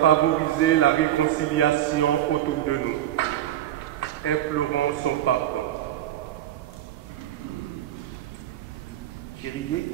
Favoriser la réconciliation autour de nous. Implorons son pardon. Kyrie,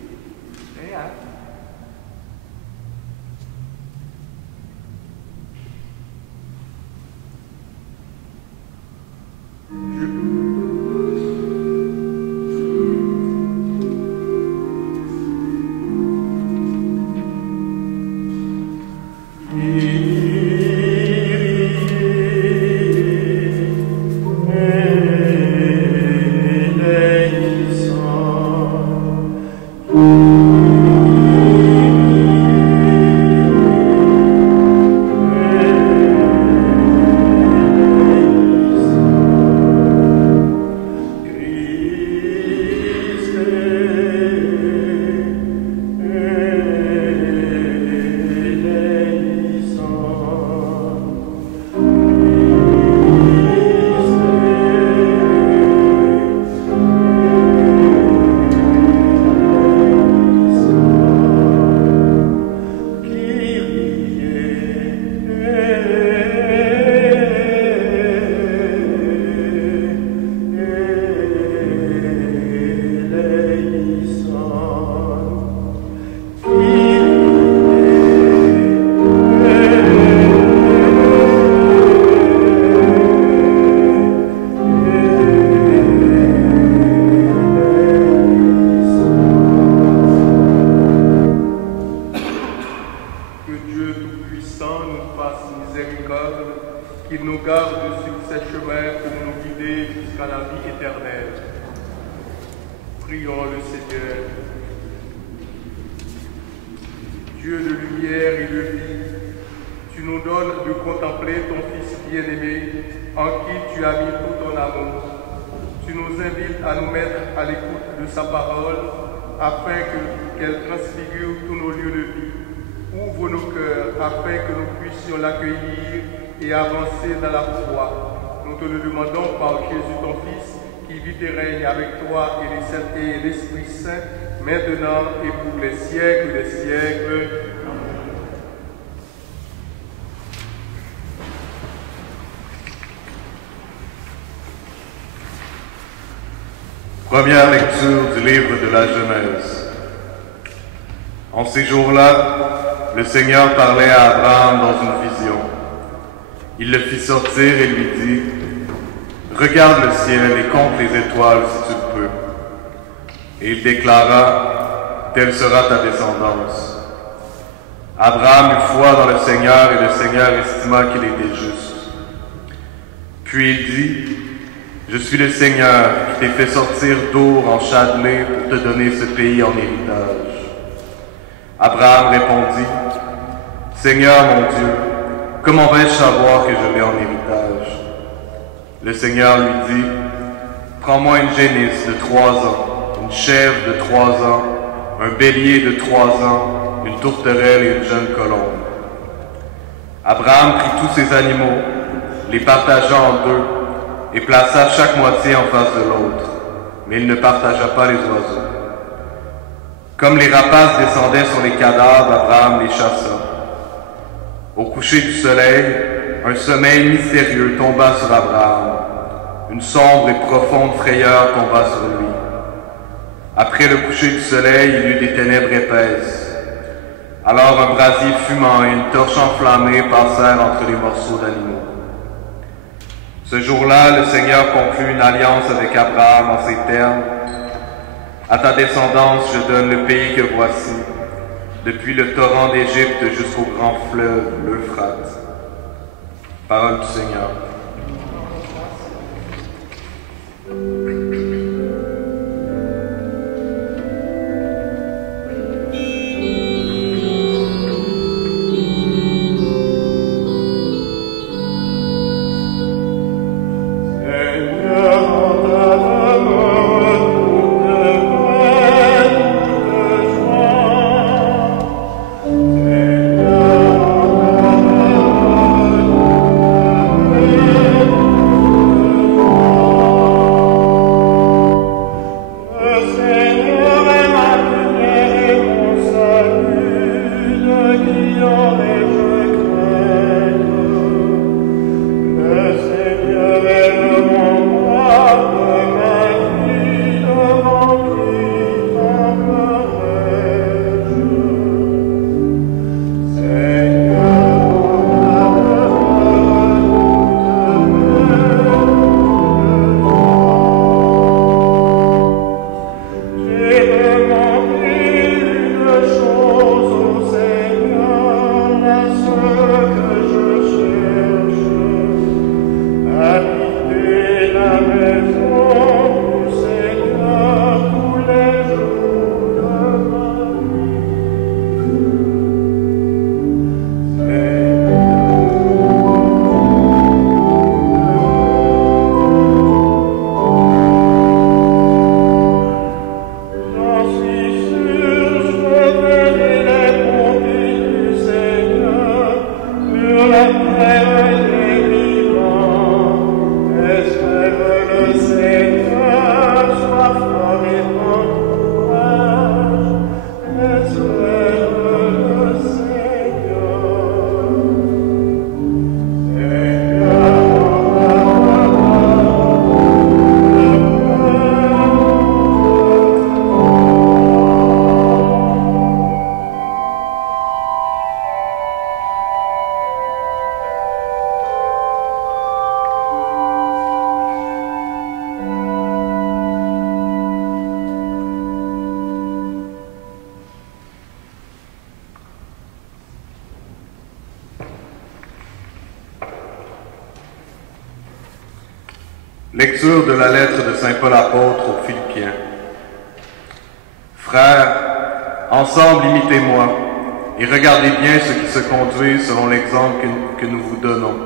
Première lecture du livre de la Genèse. En ces jours-là, le Seigneur parlait à Abraham dans une vision. Il le fit sortir et lui dit, « Regarde le ciel et compte les étoiles si tu le peux. » Et il déclara, « Telle sera ta descendance. » Abraham eut foi dans le Seigneur et le Seigneur estima qu'il était juste. Puis il dit, « Je suis le Seigneur qui t'ai fait sortir d'Our en Chaldée pour te donner ce pays en héritage. » Abraham répondit, « Seigneur mon Dieu, comment vais-je savoir que je l'ai en héritage? » Le Seigneur lui dit, « Prends-moi une génisse de 3 ans, une chèvre de 3 ans, un bélier de 3 ans, une tourterelle et une jeune colombe. » Abraham prit tous ses animaux, les partagea en deux, et plaça chaque moitié en face de l'autre, mais il ne partagea pas les oiseaux. Comme les rapaces descendaient sur les cadavres, Abraham les chassa. Au coucher du soleil, un sommeil mystérieux tomba sur Abraham. Une sombre et profonde frayeur tomba sur lui. Après le coucher du soleil, il y eut des ténèbres épaisses. Alors un brasier fumant et une torche enflammée passèrent entre les morceaux d'animaux. Ce jour-là, le Seigneur conclut une alliance avec Abraham en ces termes. À ta descendance, je donne le pays que voici, depuis le torrent d'Égypte jusqu'au grand fleuve, l'Euphrate. Parole du Seigneur. Lecture de la lettre de saint Paul apôtre aux Philippiens. Frères, ensemble imitez-moi et regardez bien ce qui se conduit selon l'exemple que nous vous donnons.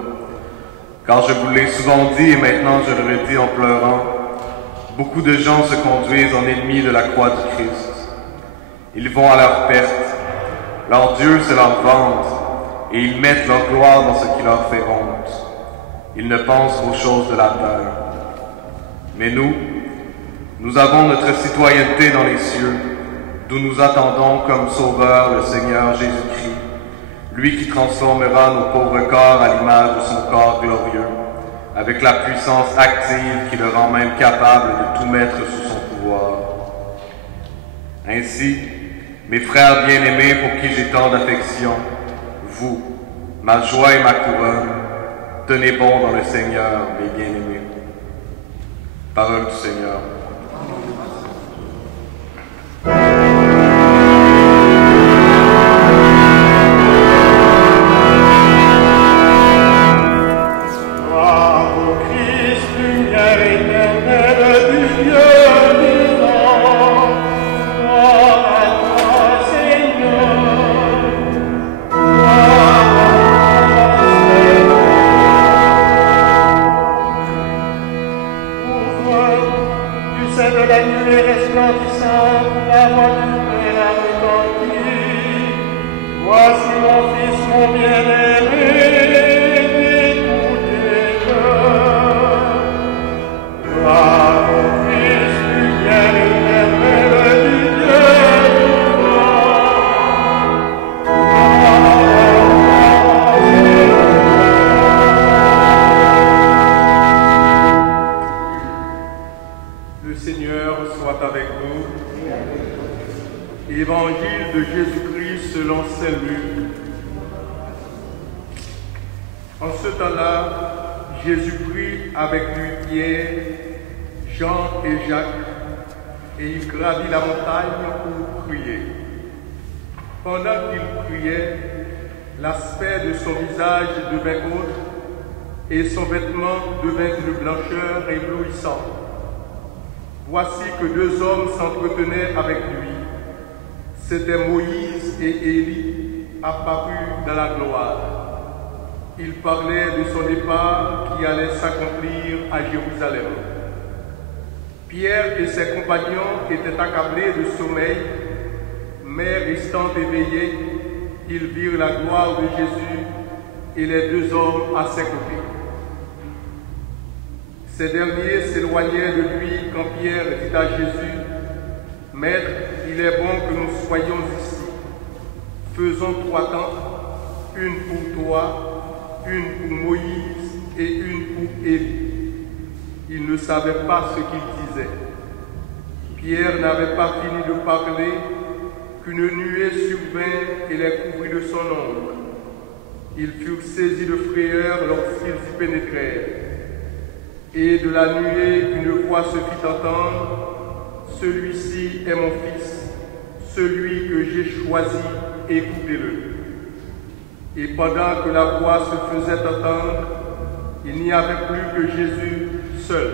Car je vous l'ai souvent dit et maintenant je le redis en pleurant, beaucoup de gens se conduisent en ennemis de la croix du Christ. Ils vont à leur perte. Leur Dieu, c'est leur ventre, et ils mettent leur gloire dans ce qui leur fait honte. Ils ne pensent qu'aux choses de la terre. Mais nous avons notre citoyenneté dans les cieux, d'où nous attendons comme Sauveur le Seigneur Jésus-Christ, lui qui transformera nos pauvres corps à l'image de son corps glorieux, avec la puissance active qui le rend même capable de tout mettre sous son pouvoir. Ainsi, mes frères bien-aimés pour qui j'ai tant d'affection, vous, ma joie et ma couronne, tenez bon dans le Seigneur, mes bien-aimés. Parole du Seigneur. Ouvre En ce temps-là, Jésus prit avec lui Pierre, Jean et Jacques, et il gravit la montagne pour prier. Pendant qu'il priait, l'aspect de son visage devint autre, et son vêtement devint d'une blancheur éblouissante. Voici que deux hommes s'entretenaient avec lui. C'étaient Moïse et Élie, apparus dans la gloire. Ils parlaient de son départ qui allait s'accomplir à Jérusalem. Pierre et ses compagnons étaient accablés de sommeil, mais restant éveillés, ils virent la gloire de Jésus et les deux hommes à ses côtés. Ces derniers s'éloignaient de lui quand Pierre dit à Jésus, « Maître, il est bon que nous soyons ici. Faisons 3 tentes, une pour toi, une pour Moïse et une pour Élie. » Il ne savait pas ce qu'il disait. Pierre n'avait pas fini de parler qu'une nuée survint et les couvrit de son ombre. Ils furent saisis de frayeur lorsqu'ils y pénétrèrent. Et de la nuée, une voix se fit entendre, « Celui-ci est mon Fils, celui que j'ai choisi, écoutez-le. » Et pendant que la voix se faisait entendre, il n'y avait plus que Jésus seul.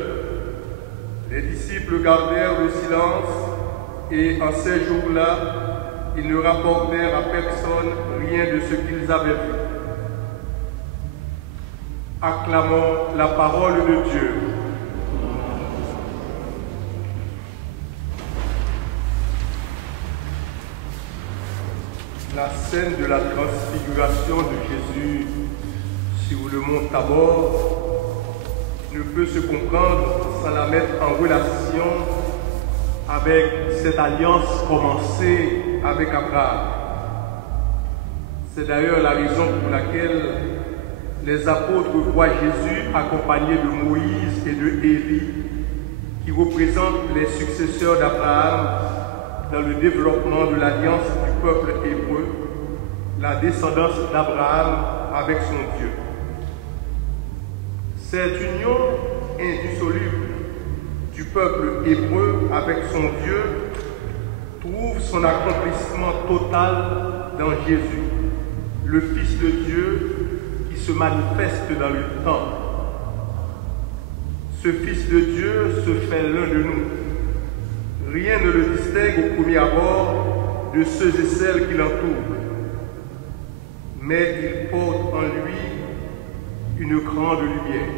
Les disciples gardèrent le silence, et en ces jours-là, ils ne rapportèrent à personne rien de ce qu'ils avaient vu. Acclamons la parole de Dieu. La scène de la transfiguration de Jésus sur le mont Tabor ne peut se comprendre sans la mettre en relation avec cette alliance commencée avec Abraham. C'est d'ailleurs la raison pour laquelle les apôtres voient Jésus accompagné de Moïse et de Élie, qui représentent les successeurs d'Abraham dans le développement de l'alliance du peuple hébreu, la descendance d'Abraham avec son Dieu. Cette union indissoluble du peuple hébreu avec son Dieu trouve son accomplissement total dans Jésus, le Fils de Dieu qui se manifeste dans le temps. Ce Fils de Dieu se fait l'un de nous. Rien ne le distingue au premier abord de ceux et celles qui l'entourent. Mais il porte en lui une grande lumière.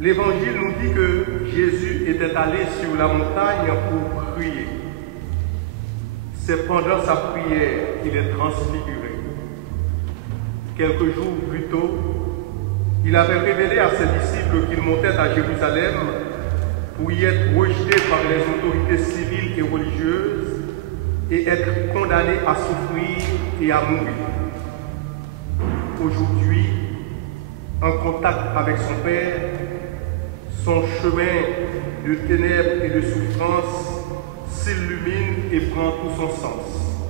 L'Évangile nous dit que Jésus était allé sur la montagne pour prier. C'est pendant sa prière qu'il est transfiguré. Quelques jours plus tôt, il avait révélé à ses disciples qu'il montait à Jérusalem pour y être rejeté par les autorités civiles et religieuses et être condamné à souffrir et à mourir. Aujourd'hui, en contact avec son Père, son chemin de ténèbres et de souffrance s'illumine et prend tout son sens.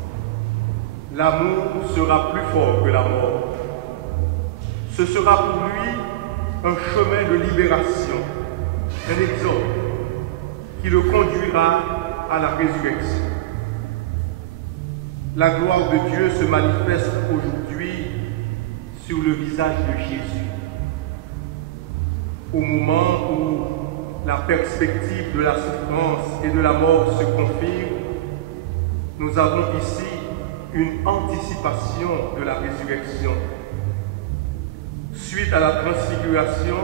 L'amour sera plus fort que la mort. Ce sera pour lui un chemin de libération, un exode qui le conduira à la résurrection. La gloire de Dieu se manifeste aujourd'hui sur le visage de Jésus. Au moment où la perspective de la souffrance et de la mort se confirme, nous avons ici une anticipation de la résurrection. Suite à la transfiguration,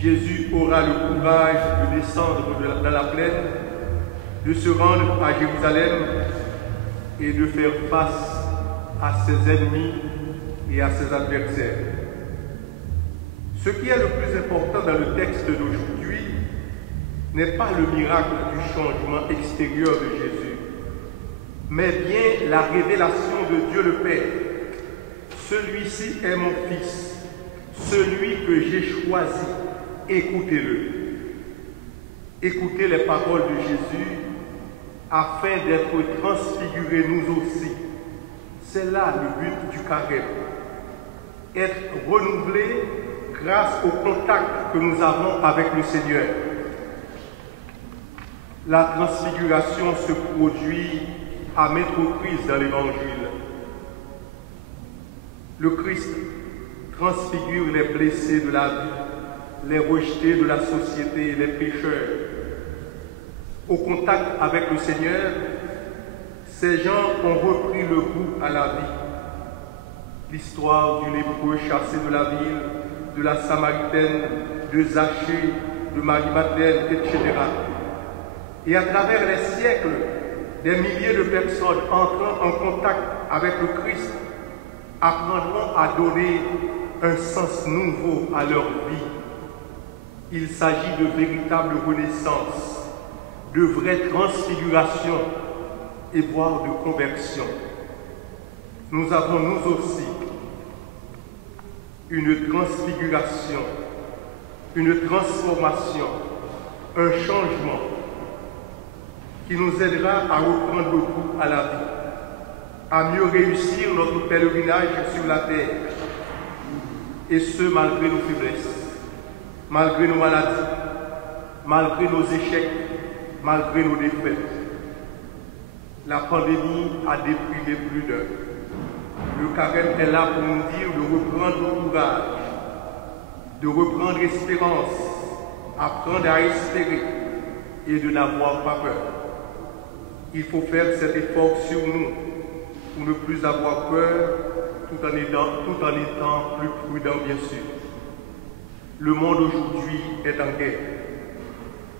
Jésus aura le courage de descendre dans la plaine, de se rendre à Jérusalem et de faire face à ses ennemis et à ses adversaires. Ce qui est le plus important dans le texte d'aujourd'hui n'est pas le miracle du changement extérieur de Jésus, mais bien la révélation de Dieu le Père. Celui-ci est mon Fils, celui que j'ai choisi, écoutez-le. Écoutez les paroles de Jésus afin d'être transfigurés nous aussi. C'est là le but du carême. être renouvelée grâce au contact que nous avons avec le Seigneur. La transfiguration se produit à maintes reprises dans l'Évangile. Le Christ transfigure les blessés de la vie, les rejetés de la société, les pécheurs. Au contact avec le Seigneur, ces gens ont repris le goût à la vie. L'histoire du lépreux chassé de la ville, de la Samaritaine, de Zachée, de Marie-Madeleine, etc. Et à travers les siècles, des milliers de personnes entrant en contact avec le Christ apprendront à donner un sens nouveau à leur vie. Il s'agit de véritables renaissances, de vraies transfigurations et voire de conversion. Nous avons nous aussi une transfiguration, une transformation, un changement qui nous aidera à reprendre le goût à la vie, à mieux réussir notre pèlerinage sur la terre, et ce malgré nos faiblesses, malgré nos maladies, malgré nos échecs, malgré nos défaites. La pandémie a déprimé plus d'un. Le carême est là pour nous dire de reprendre le courage, de reprendre espérance, apprendre à espérer et de n'avoir pas peur. Il faut faire cet effort sur nous pour ne plus avoir peur tout en étant plus prudent, bien sûr. Le monde aujourd'hui est en guerre.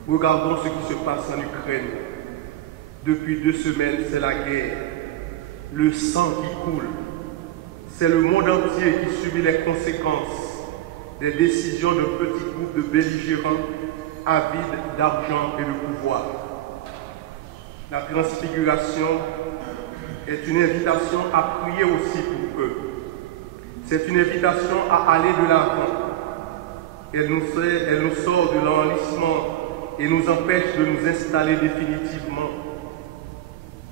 Regardons ce qui se passe en Ukraine. Depuis 2 semaines, c'est la guerre. Le sang qui coule. C'est le monde entier qui subit les conséquences des décisions de petits groupes de belligérants avides d'argent et de pouvoir. La transfiguration est une invitation à prier aussi pour eux. C'est une invitation à aller de l'avant. Elle nous sort de l'enlissement et nous empêche de nous installer définitivement.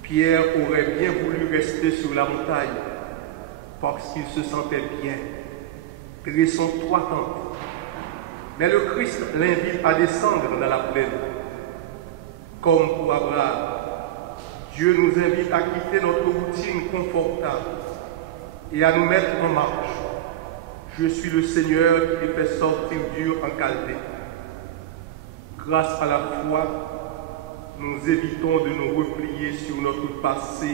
Pierre aurait bien voulu rester sur la montagne parce qu'il se sentait bien. Dressons 3 tentes. Mais le Christ l'invite à descendre dans la plaine. Comme pour Abraham, Dieu nous invite à quitter notre routine confortable et à nous mettre en marche. Je suis le Seigneur qui fait sortir Dieu en Chaldée. Grâce à la foi, nous évitons de nous replier sur notre passé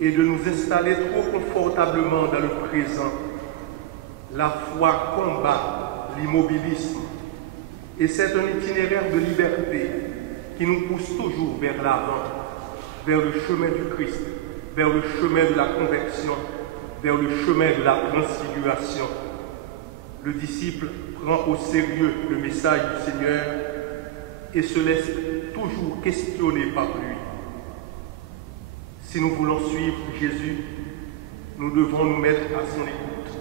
et de nous installer trop confortablement dans le présent. La foi combat l'immobilisme et c'est un itinéraire de liberté qui nous pousse toujours vers l'avant, vers le chemin du Christ, vers le chemin de la conversion, vers le chemin de la transfiguration. Le disciple prend au sérieux le message du Seigneur et se laisse toujours questionner par lui. Si nous voulons suivre Jésus, nous devons nous mettre à son écoute.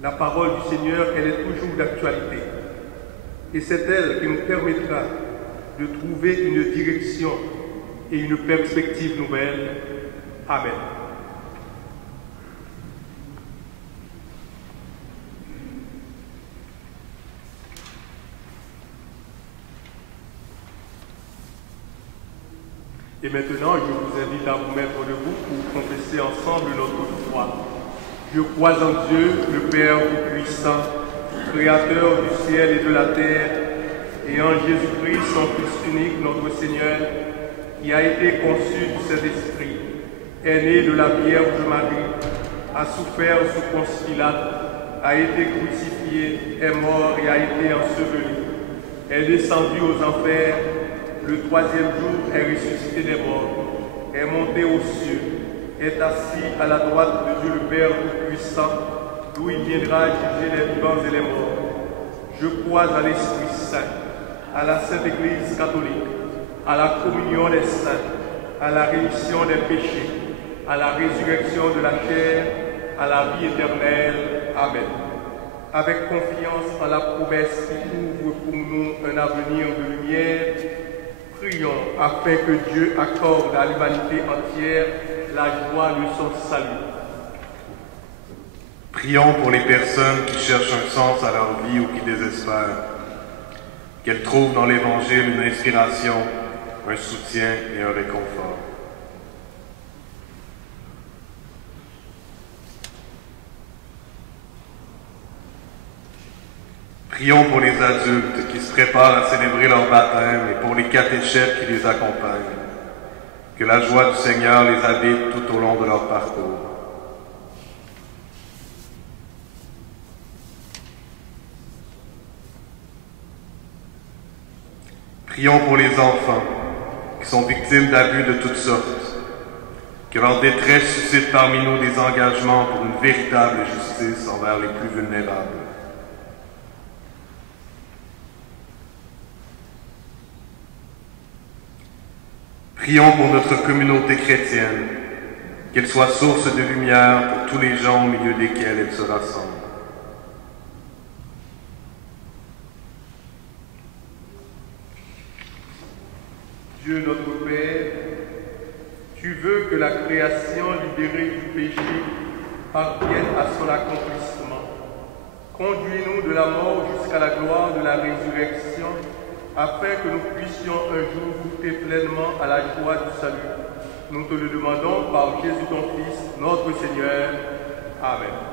La parole du Seigneur, elle est toujours d'actualité. Et c'est elle qui nous permettra de trouver une direction et une perspective nouvelle. Amen. Et maintenant, je vous invite à vous mettre debout pour confesser ensemble notre foi. Je crois en Dieu, le Père Tout-Puissant, Créateur du ciel et de la terre, et en Jésus-Christ, son Fils unique, notre Seigneur, qui a été conçu du Saint-Esprit, est né de la Vierge Marie, a souffert sous Ponce Pilate, a été crucifié, est mort et a été enseveli, est descendu aux enfers, le 3e jour est ressuscité des morts, est monté aux cieux, est assis à la droite de Dieu le Père Tout-Puissant, d'où il viendra juger les vivants et les morts. Je crois à l'Esprit Saint, à la Sainte Église catholique, à la communion des saints, à la rémission des péchés, à la résurrection de la chair, à la vie éternelle. Amen. Avec confiance en la promesse qui ouvre pour nous un avenir de lumière, prions afin que Dieu accorde à l'humanité entière la joie de son salut. Prions pour les personnes qui cherchent un sens à leur vie ou qui désespèrent, qu'elles trouvent dans l'Évangile une inspiration, un soutien et un réconfort. Prions pour les adultes qui se préparent à célébrer leur baptême et pour les catéchètes qui les accompagnent. Que la joie du Seigneur les habite tout au long de leur parcours. Prions pour les enfants qui sont victimes d'abus de toutes sortes. Que leur détresse suscite parmi nous des engagements pour une véritable justice envers les plus vulnérables. Prions pour notre communauté chrétienne, qu'elle soit source de lumière pour tous les gens au milieu desquels elle se rassemble. Dieu notre Père, tu veux que la création libérée du péché parvienne à son accomplissement. Conduis-nous de la mort jusqu'à la gloire de la résurrection, afin que nous puissions un jour goûter pleinement à la joie du salut. Nous te le demandons par Jésus ton Fils, notre Seigneur. Amen.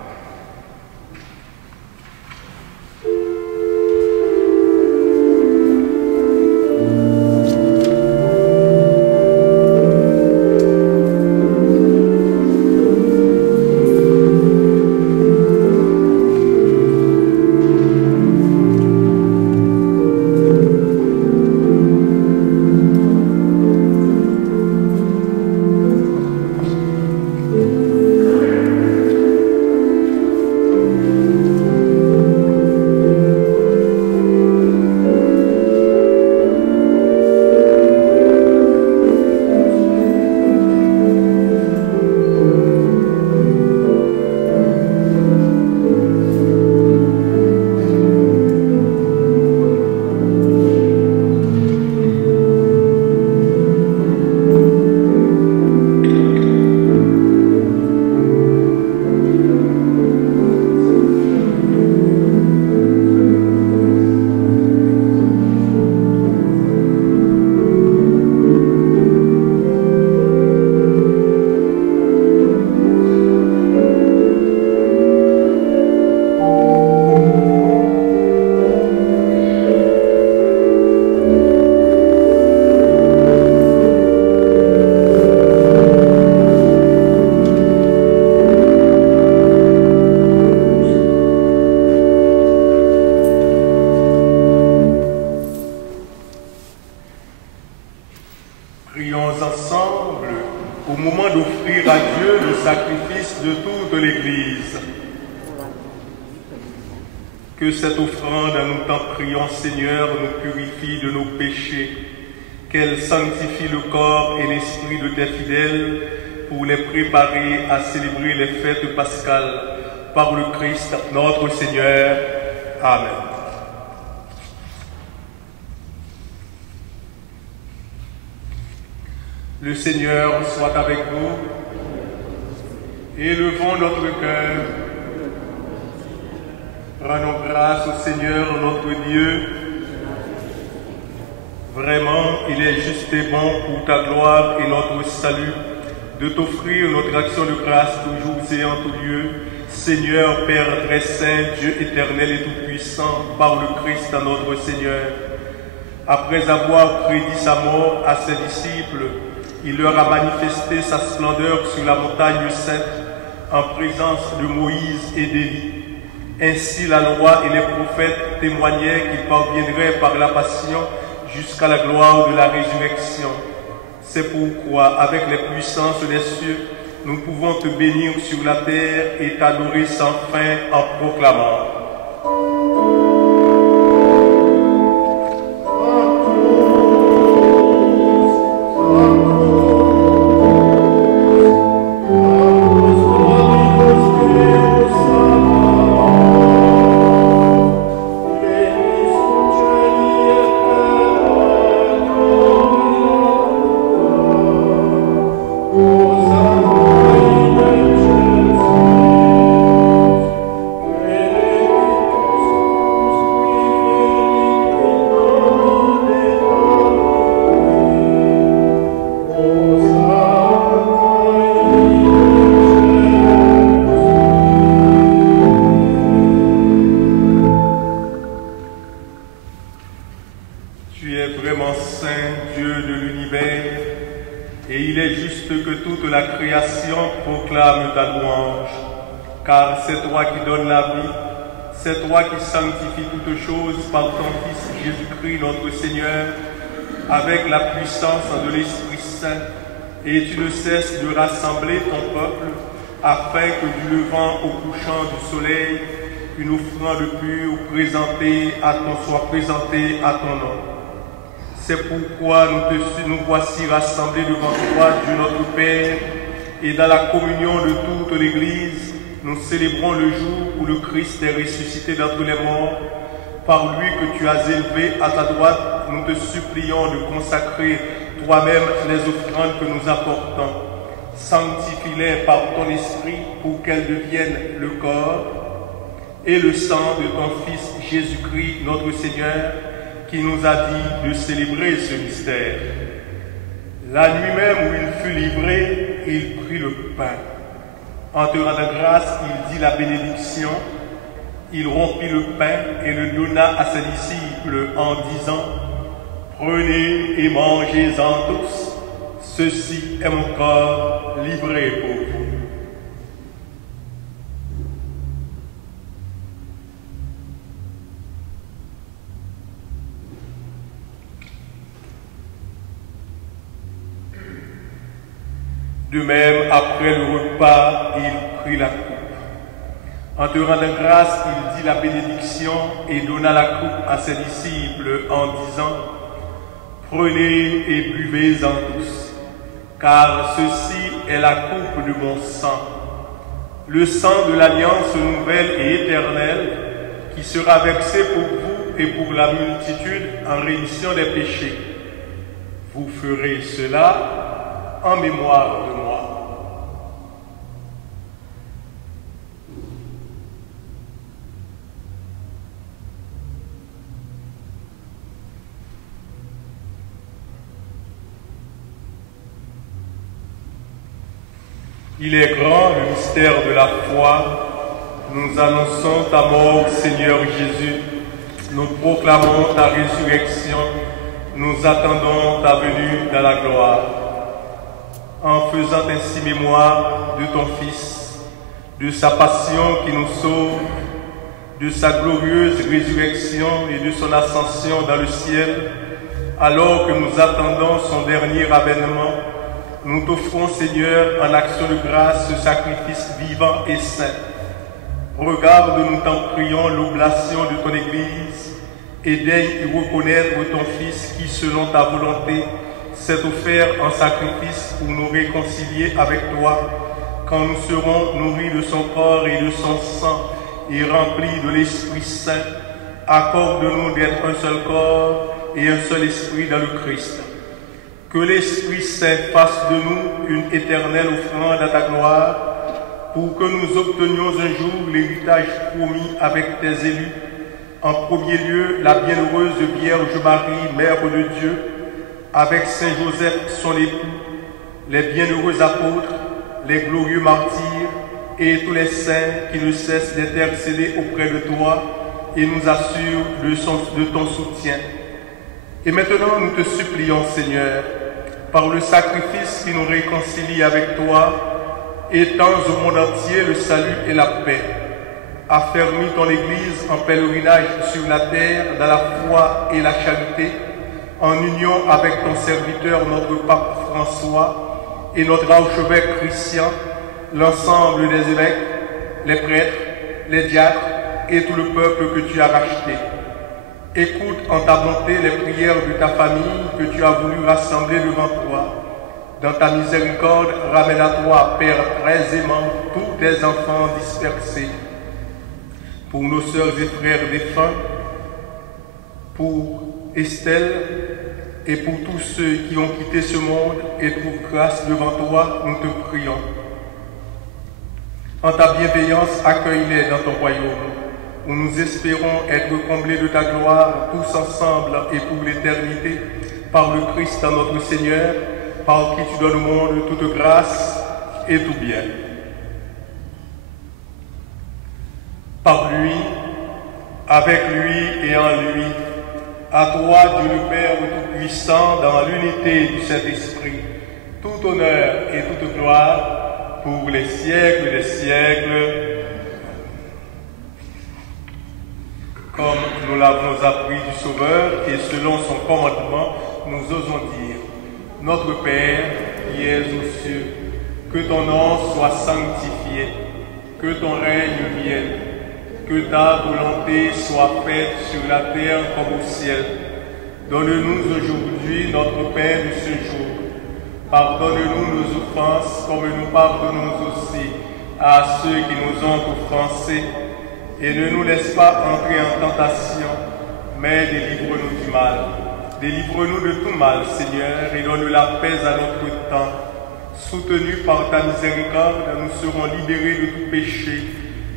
Prions ensemble au moment d'offrir à Dieu le sacrifice de toute l'Église. Que cette offrande, nous t'en prions, Seigneur, nous purifie de nos péchés, qu'elle sanctifie le corps et l'esprit de tes fidèles pour les préparer à célébrer les fêtes pascales par le Christ notre Seigneur. Amen. Le Seigneur soit avec vous. Élevons notre cœur. Rendons grâce au Seigneur notre Dieu. Vraiment, il est juste et bon pour ta gloire et notre salut de t'offrir notre action de grâce toujours et en tout lieu. Seigneur, Père très saint, Dieu éternel et tout-puissant, par le Christ notre Seigneur. Après avoir prédit sa mort à ses disciples, il leur a manifesté sa splendeur sur la montagne sainte en présence de Moïse et d'Élie. Ainsi la loi et les prophètes témoignaient qu'il parviendrait par la passion jusqu'à la gloire de la résurrection. C'est pourquoi, avec les puissances des cieux, nous pouvons te bénir sur la terre et t'adorer sans fin en proclamant. car c'est toi qui donnes la vie, c'est toi qui sanctifies toutes choses par ton Fils Jésus-Christ notre Seigneur, avec la puissance de l'Esprit Saint, et tu ne cesses de rassembler ton peuple, afin que du levant au couchant du soleil, une offrande pure soit présentée à ton nom. C'est pourquoi nous voici rassemblés devant toi, Dieu notre Père, et dans la communion de toute l'Église, nous célébrons le jour où le Christ est ressuscité d'entre les morts. Par lui que tu as élevé à ta droite, nous te supplions de consacrer toi-même les offrandes que nous apportons. Sanctifie-les par ton esprit pour qu'elles deviennent le corps et le sang de ton Fils Jésus-Christ, notre Seigneur, qui nous a dit de célébrer ce mystère. La nuit même où il fut livré, il prit le pain. En te rendant grâce, il dit la bénédiction. Il rompit le pain et le donna à ses disciples en disant: Prenez et mangez-en tous. Ceci est mon corps livré pour vous. De même, après le repas, il prit la coupe. En te rendant grâce, il dit la bénédiction et donna la coupe à ses disciples en disant: Prenez et buvez-en tous, car ceci est la coupe de mon sang, le sang de l'alliance nouvelle et éternelle, qui sera versé pour vous et pour la multitude en rémission des péchés. Vous ferez cela en mémoire de moi. Il est grand le mystère de la foi. Nous annonçons ta mort, Seigneur Jésus. Nous proclamons ta résurrection. Nous attendons ta venue dans la gloire. En faisant ainsi mémoire de ton Fils, de sa passion qui nous sauve, de sa glorieuse résurrection et de son ascension dans le ciel, alors que nous attendons son dernier avènement, nous t'offrons, Seigneur, en action de grâce, ce sacrifice vivant et saint. Regarde, nous t'en prions, l'oblation de ton Église, et daigne y reconnaître ton Fils qui, selon ta volonté, s'est offert en sacrifice pour nous réconcilier avec toi, quand nous serons nourris de son corps et de son sang, et remplis de l'Esprit Saint. Accorde-nous d'être un seul corps et un seul esprit dans le Christ. Que l'Esprit Saint fasse de nous une éternelle offrande à ta gloire, pour que nous obtenions un jour l'héritage promis avec tes élus. En premier lieu, la bienheureuse Vierge Marie, Mère de Dieu, avec Saint Joseph, son époux, les bienheureux apôtres, les glorieux martyrs et tous les saints qui ne cessent d'intercéder auprès de toi et nous assurent de ton soutien. Et maintenant, nous te supplions, Seigneur, par le sacrifice qui nous réconcilie avec toi, étends au monde entier le salut et la paix. Affermis ton Église en pèlerinage sur la terre dans la foi et la charité, en union avec ton serviteur, notre pape François, et notre archevêque Christian, l'ensemble des évêques, les prêtres, les diacres et tout le peuple que tu as racheté. Écoute en ta bonté les prières de ta famille que tu as voulu rassembler devant toi. Dans ta miséricorde, ramène à toi, Père très aimant, tous tes enfants dispersés. Pour nos sœurs et frères défunts, pour Estelle et pour tous ceux qui ont quitté ce monde et trouvent grâce devant toi, nous te prions. En ta bienveillance, accueille-les dans ton royaume, où nous espérons être comblés de ta gloire, tous ensemble et pour l'éternité, par le Christ notre Seigneur, par qui tu donnes au monde toute grâce et tout bien. Par lui, avec lui et en lui, à toi, Dieu le Père Tout-Puissant, dans l'unité du Saint-Esprit, tout honneur et toute gloire pour les siècles des siècles. l'avons appris du Sauveur et selon son commandement, nous osons dire, notre Père qui es aux cieux, que ton nom soit sanctifié, que ton règne vienne, que ta volonté soit faite sur la terre comme au ciel. Donne-nous aujourd'hui notre pain de ce jour. Pardonne-nous nos offenses comme nous pardonnons aussi à ceux qui nous ont offensés. Et ne nous laisse pas entrer en tentation, mais délivre-nous du mal. Délivre-nous de tout mal, Seigneur, et donne la paix à notre temps. Soutenus par ta miséricorde, nous serons libérés de tout péché,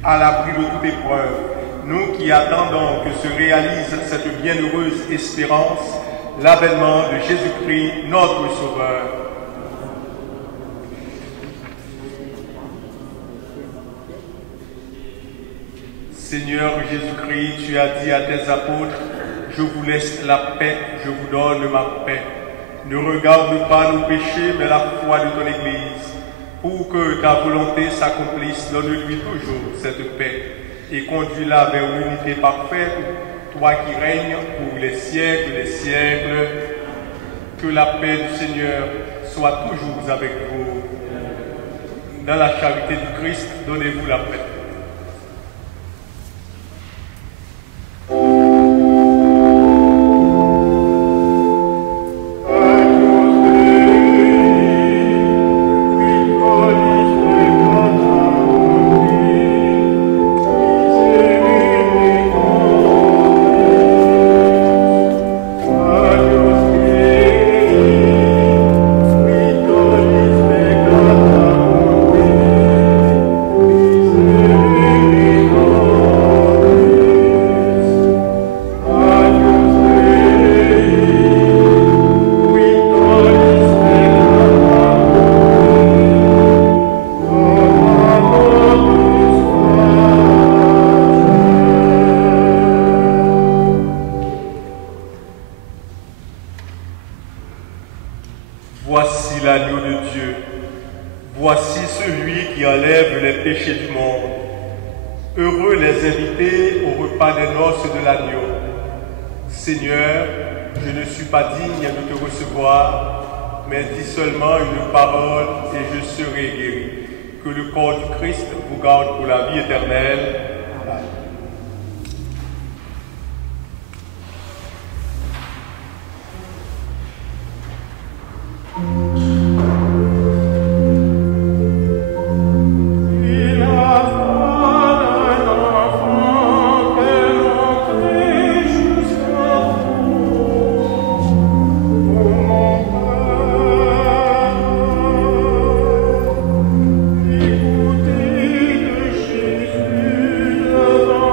à l'abri de toute épreuve. Nous qui attendons que se réalise cette bienheureuse espérance, l'avènement de Jésus-Christ, notre Sauveur. Seigneur Jésus-Christ, tu as dit à tes apôtres, je vous laisse la paix, je vous donne ma paix. Ne regarde pas nos péchés, mais la foi de ton Église. Pour que ta volonté s'accomplisse, donne-lui toujours cette paix et conduis-la vers l'unité parfaite, toi qui règnes pour les siècles des siècles. Que la paix du Seigneur soit toujours avec vous. Dans la charité du Christ, donnez-vous la paix. Voici l'agneau de Dieu, voici celui qui enlève les péchés du monde. Heureux les invités au repas des noces de l'agneau. Seigneur, je ne suis pas digne de te recevoir, mais dis seulement une parole et je serai guéri. Que le corps du Christ vous garde pour la vie éternelle. Écoutez de Jésus devant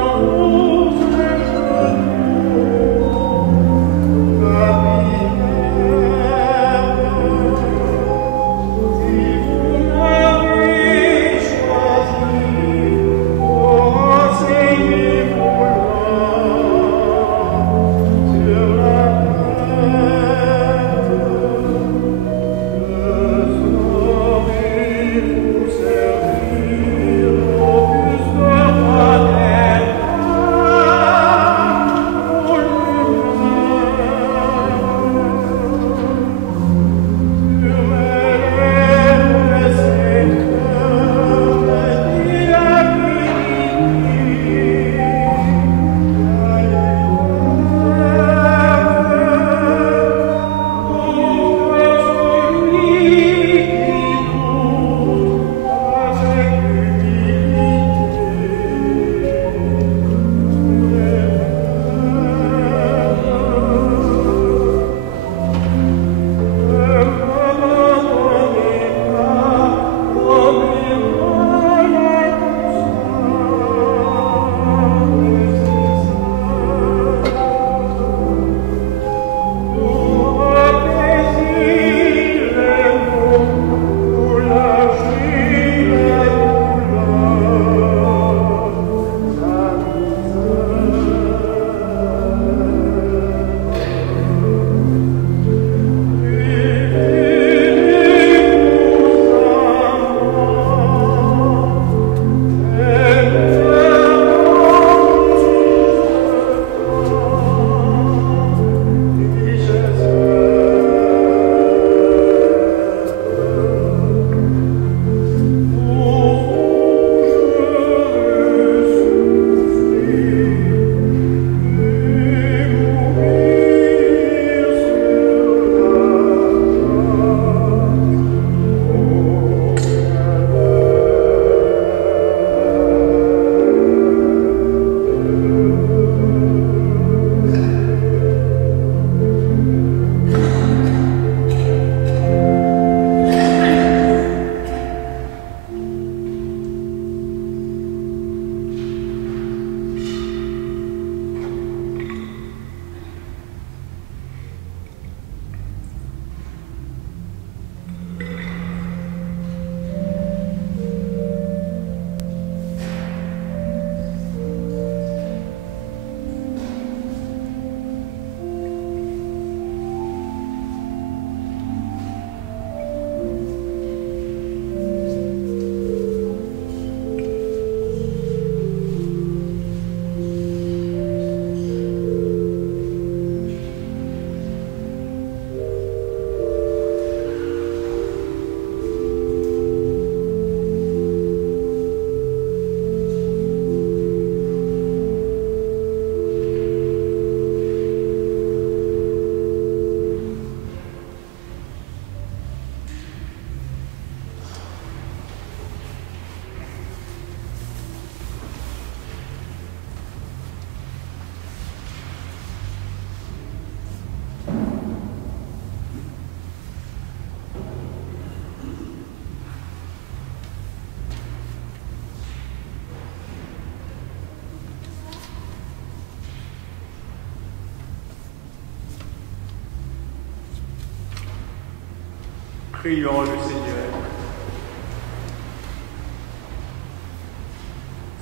Prions le Seigneur.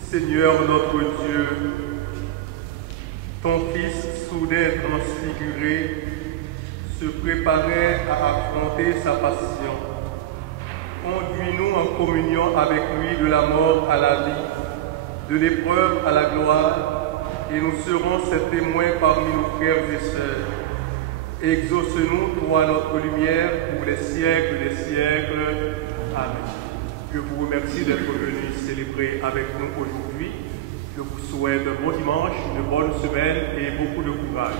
Seigneur notre Dieu, ton Fils soudain transfiguré se préparait à affronter sa passion. Conduis-nous en communion avec lui de la mort à la vie, de l'épreuve à la gloire, et nous serons ses témoins parmi nos frères et sœurs. Exauce-nous, toi notre lumière, pour les siècles des siècles. Amen. Je vous remercie d'être venus célébrer avec nous aujourd'hui. Je vous souhaite un bon dimanche, une bonne semaine et beaucoup de courage.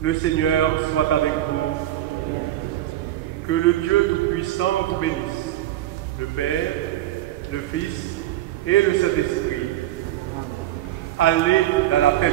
Le Seigneur soit avec vous. Que le Dieu Tout-Puissant vous bénisse, le Père, le Fils et le Saint-Esprit. Allez dans la paix.